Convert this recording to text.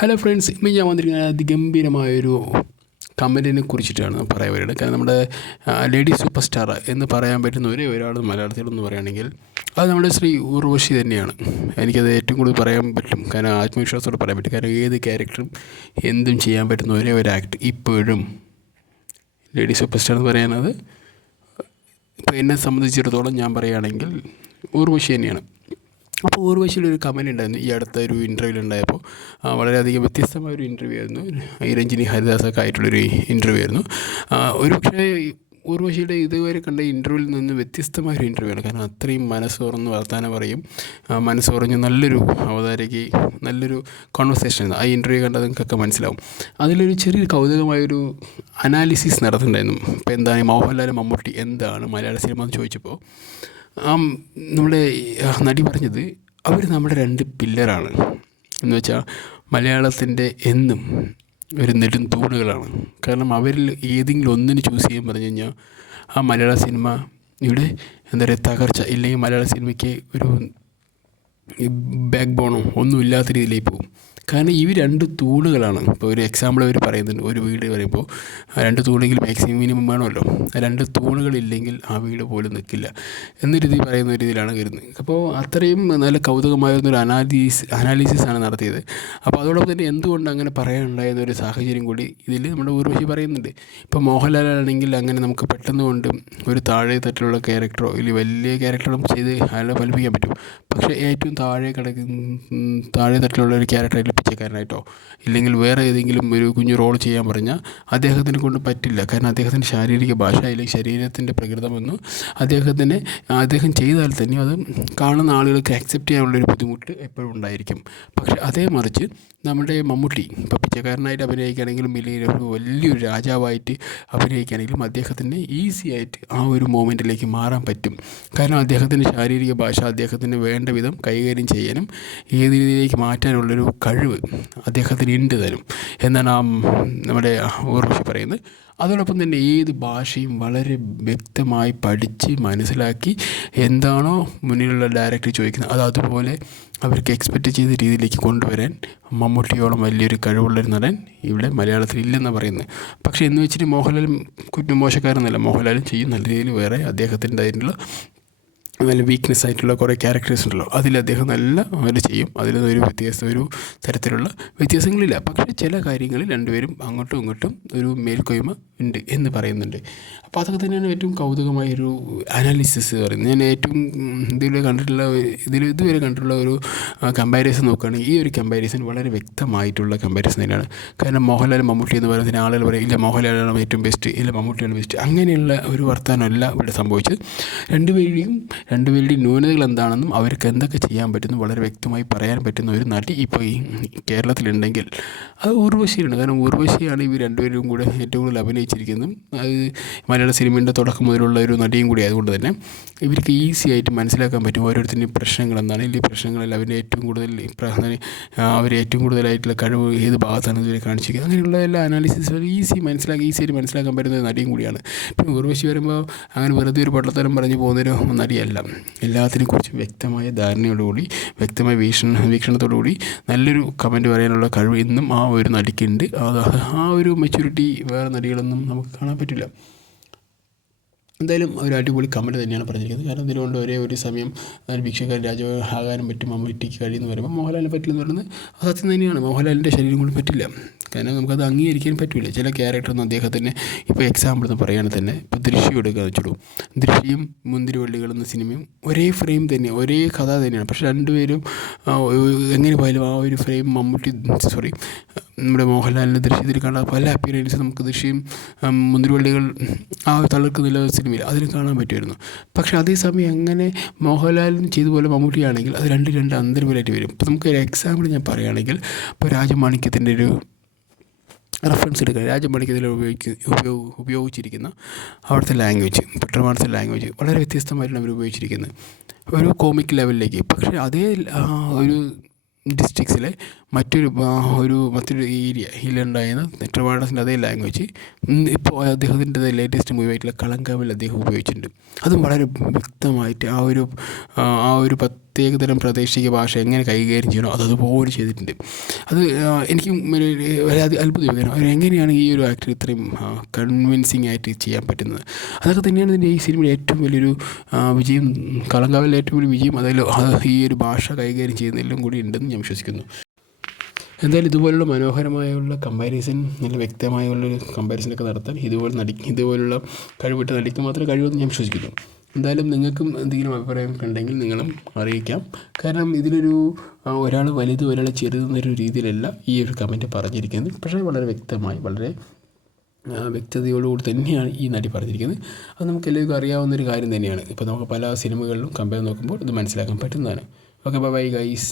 Hello friends, ഇന്ന് ഞാൻ വന്നിരിക്കുന്ന അതിഗംഭീരമായൊരു കമൻറ്റിനെ കുറിച്ചിട്ടാണ് പറയാൻ വരുന്നത്. കാരണം നമ്മുടെ ലേഡി സൂപ്പർ സ്റ്റാർ എന്ന് പറയാൻ പറ്റുന്ന ഒരേ ഒരാൾ മലയാളത്തിലെന്ന് പറയുകയാണെങ്കിൽ അത് നമ്മുടെ ശ്രീ ഊർവശി തന്നെയാണ്. എനിക്കത് ഏറ്റവും കൂടുതൽ പറയാൻ പറ്റും, കാരണം ആത്മവിശ്വാസത്തോടെ പറയാൻ പറ്റും. കാരണം ഏത് ക്യാരക്ടറും എന്തും ചെയ്യാൻ പറ്റുന്ന ഒരേ ഒരു ആക്ട് ഇപ്പോഴും ലേഡി സൂപ്പർ സ്റ്റാർ എന്ന് പറയുന്നത് ഇപ്പോൾ എന്നെ സംബന്ധിച്ചിടത്തോളം ഞാൻ പറയുകയാണെങ്കിൽ ഊർവശി തന്നെയാണ്. അപ്പോൾ ഊർവശിയുടെ ഒരു കമൻറ്റ് ഉണ്ടായിരുന്നു ഈ അടുത്ത ഒരു ഇൻ്റർവ്യൂവിൽ ഉണ്ടായപ്പോൾ. വളരെയധികം വ്യത്യസ്തമായൊരു ഇൻ്റർവ്യൂ ആയിരുന്നു. ഈ രഞ്ജിനി ഹരിദാസൊക്കെ ആയിട്ടുള്ളൊരു ഇൻ്റർവ്യൂ ആയിരുന്നു. ഒരു പക്ഷേ ഊർവശിയുടെ ഇതുവരെ കണ്ട ഇൻ്റർവ്യൂവിൽ നിന്ന് വ്യത്യസ്തമായൊരു ഇൻ്റർവ്യൂ ആണ്. കാരണം അത്രയും മനസ്സ് തുറന്ന് വർത്താനം പറയും, മനസ്സ് തുറഞ്ഞ് നല്ലൊരു അവതാരകി, നല്ലൊരു കോൺവെർസേഷൻ. ആ ഇൻ്റർവ്യൂ കണ്ടാൽ നിങ്ങൾക്കൊക്കെ മനസ്സിലാവും. അതിലൊരു ചെറിയൊരു കൗതുകമായൊരു അനാലിസിസ് നടത്തുന്നുണ്ടായിരുന്നു. ഇപ്പോൾ എന്താണ് മോഹൻലാൽ മമ്മൂട്ടി എന്താണ് മലയാള സിനിമ എന്ന് ചോദിച്ചപ്പോൾ നമ്മുടെ നടി പറഞ്ഞത് അവർ നമ്മുടെ രണ്ട് പില്ലറാണ് എന്ന് വെച്ചാൽ മലയാളത്തിൻ്റെ എന്നും ഒരു നെടും തൂണുകളാണ്. കാരണം അവരിൽ ഏതെങ്കിലും ഒന്നിന് ചൂസ് ചെയ്യാൻ പറഞ്ഞു കഴിഞ്ഞാൽ ആ മലയാള സിനിമ ഇവിടെ എന്താ പറയുക തകർച്ച, ഇല്ലെങ്കിൽ മലയാള സിനിമയ്ക്ക് ഒരു ബാക്ക് ബോണോ ഒന്നും ഇല്ലാത്ത രീതിയിലേക്ക് പോകും. കാരണം ഈ രണ്ട് തൂണുകളാണ്. ഇപ്പോൾ ഒരു എക്സാമ്പിൾ അവർ പറയുന്നുണ്ട്, ഒരു വീട് പറയുമ്പോൾ രണ്ട് തൂണെങ്കിൽ മാക്സിമം മിനിമം വേണമല്ലോ. രണ്ട് തൂണുകളില്ലെങ്കിൽ ആ വീട് പോലും നിൽക്കില്ല എന്ന രീതിയിൽ പറയുന്ന ഒരു രീതിയിലാണ് വരുന്നത്. അപ്പോൾ അത്രയും നല്ല കൗതുകമായിരുന്നൊരു അനാലിസിസാണ് നടത്തിയത്. അപ്പോൾ അതോടൊപ്പം തന്നെ എന്തുകൊണ്ട് അങ്ങനെ പറയാനുണ്ടായിരുന്നൊരു സാഹചര്യം കൂടി ഇതിൽ നമ്മുടെ ഊർവശി പറയുന്നുണ്ട്. ഇപ്പോൾ മോഹൻലാലാണെങ്കിൽ അങ്ങനെ നമുക്ക് പെട്ടെന്ന് കൊണ്ട് ഒരു താഴെ തട്ടിലുള്ള ക്യാരക്ടറോ ഇല്ലെങ്കിൽ വലിയ ക്യാരക്ടറും ചെയ്ത് അയാളെ ഫലിപ്പിക്കാൻ പറ്റും. പക്ഷേ ഏറ്റവും താഴെ തട്ടിലുള്ള ഒരു ക്യാരക്ടർ പിച്ചക്കാരനായിട്ടോ ഇല്ലെങ്കിൽ വേറെ ഏതെങ്കിലും ഒരു കുഞ്ഞു റോൾ ചെയ്യാൻ പറഞ്ഞാൽ അദ്ദേഹത്തിനെ കൊണ്ട് പറ്റില്ല. കാരണം അദ്ദേഹത്തിൻ്റെ ശാരീരിക ഭാഷ അല്ലെങ്കിൽ ശരീരത്തിൻ്റെ പ്രകൃതമെന്നും അദ്ദേഹം ചെയ്താൽ തന്നെ അത് കാണുന്ന ആളുകൾക്ക് അക്സെപ്റ്റ് ചെയ്യാനുള്ളൊരു ബുദ്ധിമുട്ട് എപ്പോഴും ഉണ്ടായിരിക്കും. പക്ഷേ അതേ മറിച്ച് നമ്മുടെ മമ്മൂട്ടി ഇപ്പോൾ പിച്ചക്കാരനായിട്ട് അഭിനയിക്കുകയാണെങ്കിലും ഇല്ലെങ്കിൽ ഒരു വലിയൊരു രാജാവായിട്ട് അഭിനയിക്കുകയാണെങ്കിലും അദ്ദേഹത്തിന് ഈസി ആയിട്ട് ആ ഒരു മൊമെൻറ്റിലേക്ക് മാറാൻ പറ്റും. കാരണം അദ്ദേഹത്തിൻ്റെ ശാരീരിക ഭാഷ അദ്ദേഹത്തിന് വേണ്ട വിധം കൈകാര്യം ചെയ്യാനും ഏത് രീതിയിലേക്ക് മാറ്റാനുള്ളൊരു കഴിവ് അദ്ദേഹത്തിന് ഉണ്ട് തരും എന്നാണ് നമ്മുടെ ഊർവശി പറയുന്നത്. അതോടൊപ്പം തന്നെ ഏത് ഭാഷയും വളരെ വ്യക്തമായി പഠിച്ച് മനസ്സിലാക്കി എന്താണോ മുന്നിലുള്ള ഡയറക്ടർ ചോദിക്കുന്നത് അത് അതുപോലെ അവർക്ക് എക്സ്പെക്റ്റ് ചെയ്ത രീതിയിലേക്ക് കൊണ്ടുവരാൻ മമ്മൂട്ടിയോളം വലിയൊരു കഴിവുള്ളൊരു നടൻ ഇവിടെ മലയാളത്തിൽ ഇല്ലെന്നാണ് പറയുന്നത്. പക്ഷേ എന്ന് വെച്ചിട്ട് മോഹൻലാൽ മോശക്കാരനല്ല, മോഹൻലാലും ചെയ്യും നല്ല രീതിയിൽ. വേറെ അദ്ദേഹത്തിൻ്റെ അതിനുള്ള നല്ല വീക്ക്നെസ് ആയിട്ടുള്ള കുറേ ക്യാരക്ടേഴ്സ് ഉണ്ടല്ലോ, അതിൽ അദ്ദേഹം നല്ല ചെയ്യും. അതിലൊരു ഒരു തരത്തിലുള്ള വ്യത്യാസങ്ങളില്ല. പക്ഷേ ചില കാര്യങ്ങളിൽ രണ്ടുപേരും അങ്ങോട്ടും ഇങ്ങോട്ടും ഒരു മേൽക്കോയ്മ ഉണ്ട് എന്ന് പറയുന്നുണ്ട്. അപ്പോൾ അതൊക്കെ തന്നെയാണ് ഏറ്റവും കൗതുകമായൊരു അനാലിസിസ് പറയുന്നത്. ഞാൻ ഏറ്റവും ഇതുവരെ കണ്ടിട്ടുള്ള ഒരു കമ്പാരിസൺ നോക്കുകയാണെങ്കിൽ ഈ ഒരു കമ്പാരിസൺ വളരെ വ്യക്തമായിട്ടുള്ള കമ്പാരിസൺ തന്നെയാണ്. കാരണം മോഹൻലാൽ മമ്മൂട്ടി എന്ന് പറയുന്നതിന് ആളുകൾ പറയും ഇല്ല മോഹൻലാലാണ് ഏറ്റവും ബെസ്റ്റ്, ഇല്ല മമ്മൂട്ടിയാണ് ബെസ്റ്റ്, അങ്ങനെയുള്ള ഒരു വർത്തമാനമല്ല ഇവിടെ സംഭവിച്ചത്. രണ്ടുപേരുടെയും ന്യൂനതകൾ എന്താണെന്നും അവർക്ക് എന്തൊക്കെ ചെയ്യാൻ പറ്റുന്നു വളരെ വ്യക്തമായി പറയാൻ പറ്റുന്ന ഒരു നടി ഇപ്പോൾ ഈ കേരളത്തിലുണ്ടെങ്കിൽ അത് ഊർവശിയാണ്. കാരണം ഊർവശിയാണ് ഇവർ രണ്ടുപേരും കൂടെ ഏറ്റവും കൂടുതൽ അഭിനയിച്ചിരിക്കുന്നതും അത് മലയാള സിനിമയുടെ തുടക്കം മുതലുള്ള ഒരു നടിയും കൂടി ആയതുകൊണ്ട് തന്നെ ഇവർക്ക് ഈസി ആയിട്ട് മനസ്സിലാക്കാൻ പറ്റും ഓരോരുത്തരുടെയും പ്രശ്നങ്ങൾ എന്താണ്, ഈ പ്രശ്നങ്ങളിൽ അവർ ഏറ്റവും കൂടുതലായിട്ടുള്ള കഴിവ് ഏത് ഭാഗത്താണ് ഇവരെ കാണിച്ചിരിക്കുന്നത്. അങ്ങനെയുള്ള എല്ലാ അനാലിസിസ് ഈസിയായിട്ട് മനസ്സിലാക്കാൻ പറ്റുന്ന ഒരു നടിയും കൂടിയാണ്. പിന്നെ ഊർവശി വരുമ്പോൾ അങ്ങനെ വെറുതെ ഒരു പൊട്ടത്തരം പറഞ്ഞു പോകുന്നൊരു നടിയല്ല. എല്ലാത്തിനെ കുറിച്ച് വ്യക്തമായ ധാരണയോടുകൂടി വ്യക്തമായ വീക്ഷണത്തോടുകൂടി നല്ലൊരു കമൻറ്റ് പറയാനുള്ള കഴിവ് ഇന്നും ആ ഒരു നടിക്കുണ്ട്. ആ ഒരു മെച്യൂരിറ്റി വേറെ നടികളൊന്നും നമുക്ക് കാണാൻ പറ്റില്ല. എന്തായാലും ഒരു അടിപൊളി കമൻറ്റ് തന്നെയാണ് പറഞ്ഞിരിക്കുന്നത്. കാരണം ഇതിനുകൊണ്ട് ഒരേ ഒരു സമയം ഭിക്ഷക്കാരൻ രാജാവ് ആകാനും പറ്റും മമ്മൂട്ടിക്ക് കഴിയുമെന്ന് പറയുമ്പോൾ മോഹൻലാലിനെ പറ്റില്ലെന്ന് പറയുന്നത് സത്യം തന്നെയാണ്. മോഹൻലാലിൻ്റെ ശരീരം കൊണ്ട് പറ്റില്ല. കാരണം നമുക്കത് അംഗീകരിക്കാൻ പറ്റില്ല. ചില ക്യാരക്ടറൊന്നും അദ്ദേഹത്തിന് ഇപ്പോൾ എക്സാമ്പിൾ എന്ന് പറയുകയാണെങ്കിൽ തന്നെ ഇപ്പോൾ ദൃശ്യം എടുക്കുക വെച്ചുള്ളൂ. ദൃശ്യം മുന്തിരിവള്ളികൾ എന്ന സിനിമയും ഒരേ ഫ്രെയിം തന്നെ, ഒരേ കഥ തന്നെയാണ്. പക്ഷെ രണ്ടുപേരും എങ്ങനെ പോയാലും ആ ഒരു ഫ്രെയിം നമ്മുടെ മോഹൻലാലിൻ്റെ ദൃശ്യത്തിൽ കണ്ട പല അപ്പിയറൻസ് നമുക്ക് ദൃശ്യം മുന്തിരിവള്ളികൾ ആ തളർക്കുന്നില്ല സിനിമയിൽ അതിന് കാണാൻ പറ്റുമായിരുന്നു. പക്ഷേ അതേസമയം അങ്ങനെ മോഹൻലാലിന് ചെയ്തതുപോലെ മമ്മൂട്ടിയാണെങ്കിൽ അത് രണ്ട് അന്തരപരമായിട്ട് വരും. ഇപ്പോൾ നമുക്കൊരു എക്സാമ്പിൾ ഞാൻ പറയുകയാണെങ്കിൽ ഇപ്പോൾ രാജമാണിക്യത്തിൻ്റെ ഒരു റെഫറൻസ് എടുക്കുക. രാജമാണിക്യത്തിൽ ഉപയോഗിച്ചിരിക്കുന്ന അവിടുത്തെ ലാംഗ്വേജ്, പെട്രോമാനത്തെ ലാംഗ്വേജ് വളരെ വ്യത്യസ്തമായിട്ടാണ് അവർ ഉപയോഗിച്ചിരിക്കുന്നത് ഒരു കോമിക് ലെവലിലേക്ക്. പക്ഷേ അതേ ഒരു ഡിസ്ട്രിക്ട്സിലെ മറ്റൊരു ഏരിയയിലുണ്ടായിരുന്ന ട്രിവാൻഡ്രത്തിൻ്റെ അതേ ലാംഗ്വേജ് ഇപ്പോൾ അദ്ദേഹത്തിൻ്റെ ലേറ്റസ്റ്റ് മൂവി ആയിട്ടുള്ള കളങ്കാവിൽ അദ്ദേഹം ഉപയോഗിച്ചിട്ടുണ്ട്. അതും വളരെ വ്യക്തമായിട്ട് ആ ഒരു പ്രത്യേകതരം പ്രാദേശിക ഭാഷ എങ്ങനെ കൈകാര്യം ചെയ്യണോ അതുപോലെ ചെയ്തിട്ടുണ്ട്. അത് എനിക്കും അത്ഭുതമായിരുന്നു അവരെങ്ങനെയാണ് ഈ ഒരു ആക്ടർ ഇത്രയും കൺവിൻസിങ് ആയിട്ട് ചെയ്യാൻ പറ്റുന്നത്. അതൊക്കെ തന്നെയാണ് ഇതിൻ്റെ ഈ സിനിമയുടെ ഏറ്റവും വലിയൊരു വിജയം, കളങ്കാവിലെ ഏറ്റവും വലിയ വിജയം. അതിൽ ഈ ഒരു ഭാഷ കൈകാര്യം ചെയ്യുന്നതിലും കൂടി ഉണ്ടെന്ന് ഞാൻ വിശ്വസിക്കുന്നു. എന്തായാലും ഇതുപോലുള്ള മനോഹരമായുള്ള കമ്പാരിസൺ, നല്ല വ്യക്തമായുള്ളൊരു കമ്പാരിസനൊക്കെ നടത്താൻ ഇതുപോലുള്ള കഴിവിട്ട് നടിക്ക് മാത്രമേ കഴിവെന്ന് ഞാൻ വിശ്വസിക്കുന്നു. എന്തായാലും നിങ്ങൾക്കും എന്തെങ്കിലും അഭിപ്രായമൊക്കെ ഉണ്ടെങ്കിൽ നിങ്ങളും അറിയിക്കാം. കാരണം ഇതിലൊരു ഒരാൾ വലുത് ഒരാൾ ചെറുതെന്നൊരു രീതിയിലല്ല ഈ ഒരു കമൻറ്റ് പറഞ്ഞിരിക്കുന്നത്. പക്ഷേ വളരെ വ്യക്തമായി, വളരെ വ്യക്തതയോടുകൂടി തന്നെയാണ് ഈ നടി പറഞ്ഞിരിക്കുന്നത്. അത് നമുക്ക് എല്ലാവർക്കും അറിയാവുന്നൊരു കാര്യം തന്നെയാണ്. ഇപ്പോൾ നമുക്ക് പല സിനിമകളിലും കമ്പയർ നോക്കുമ്പോൾ ഇത് മനസ്സിലാക്കാൻ പറ്റുന്നതാണ്. Okay, bye guys.